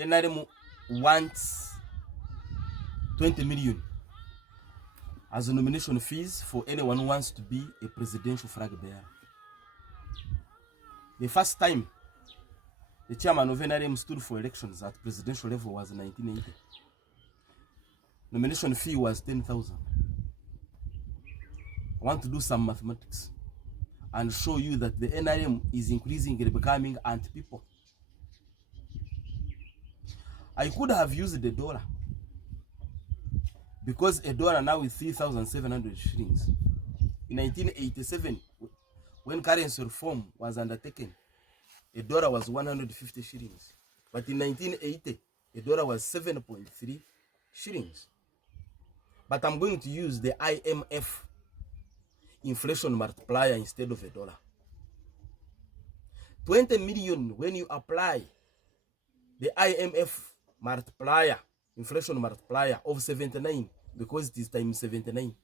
NRM wants 20 million as a nomination fees for anyone who wants to be a presidential flag bearer. The first time the chairman of NRM stood for elections at presidential level was in 1980. Nomination fee was 10,000. I want to do some mathematics and show you that the NRM is increasingly becoming anti-people. I could have used the dollar because a dollar now is 3,700 shillings. In 1987, when currency reform was undertaken, a dollar was 150 shillings. But in 1980, a dollar was 7.3 shillings. But I'm going to use the IMF inflation multiplier instead of a dollar. 20 million when you apply the IMF multiplier, inflation multiplier of 79, because it is times 79,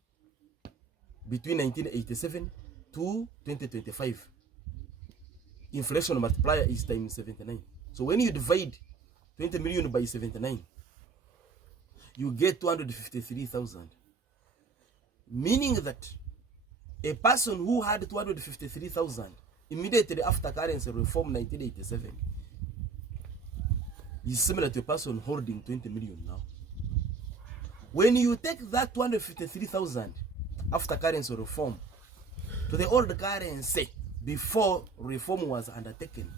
between 1987 to 2025. Inflation multiplier is times 79. So when you divide 20 million by 79, you get 253,000. Meaning that a person who had 253,000 immediately after currency reform 1987 is similar to a person holding 20 million now. When you take that 253,000 after currency reform to the old currency before reform was undertaken,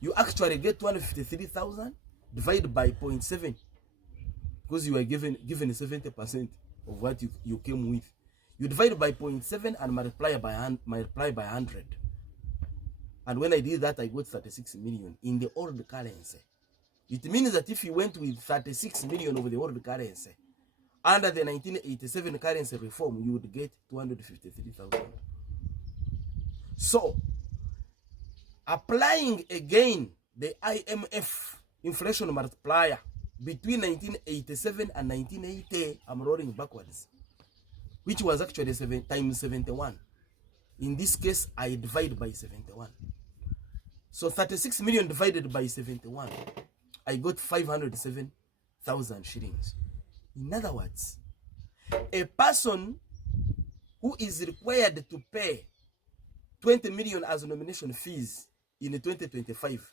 you actually get 253,000 divided by 0.7, because you were given 70% of what you came with. You divide by 0.7 and multiply by 100. And when I did that, I got 36 million in the old currency. It means that if you went with 36 million over the old currency, under the 1987 currency reform, you would get 253,000. So, applying again the IMF inflation multiplier between 1987 and 1980, I'm rolling backwards, which was actually 7 times 71. In this case, I divide by 71. So 36 million divided by 71, I got 507,000 shillings. In other words, a person who is required to pay 20 million as nomination fees in 2025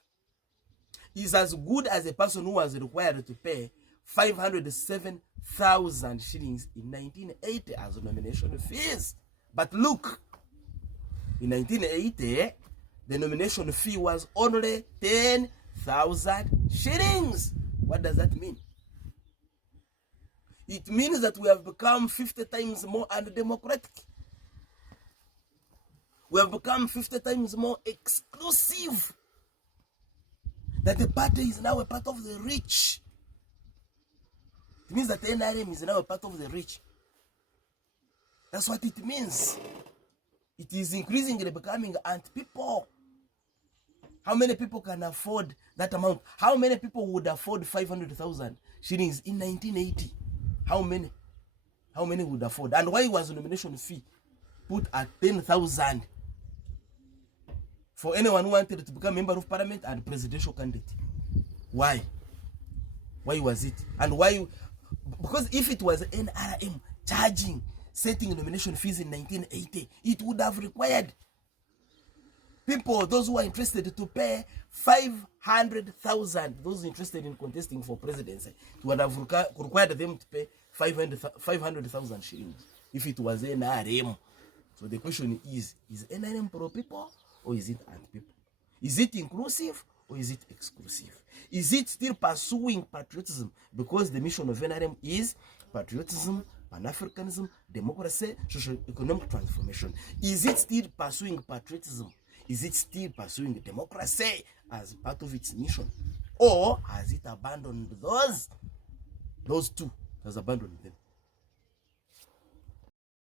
is as good as a person who was required to pay 507,000 shillings in 1980 as nomination fees. But look, in 1980, the nomination fee was only 10,000 shillings. What does that mean? It means that we have become 50 times more undemocratic. We have become 50 times more exclusive. That the party is now a part of the rich. It means that the NRM is now a part of the rich. That's what it means. It is increasingly becoming anti-people. How many people can afford that amount? How many people would afford 500,000 shillings in 1980? How many? How many would afford? And why was the nomination fee put at 10,000 for anyone who wanted to become member of parliament and presidential candidate? Why? Why was it? And why? Because if it was NRM charging, setting nomination fees in 1980, it would have required people, those who are interested, to pay 500,000. Those interested in contesting for presidency, it would have required them to pay 500,000 shillings if it was NRM. So the question is NRM pro-people or is it anti-people? Is it inclusive or is it exclusive? Is it still pursuing patriotism? Because the mission of NRM is patriotism, Pan-Africanism, democracy, socio-economic transformation. Is it still pursuing patriotism? Is it still pursuing democracy as part of its mission? Or has it abandoned those two? Has abandoned them.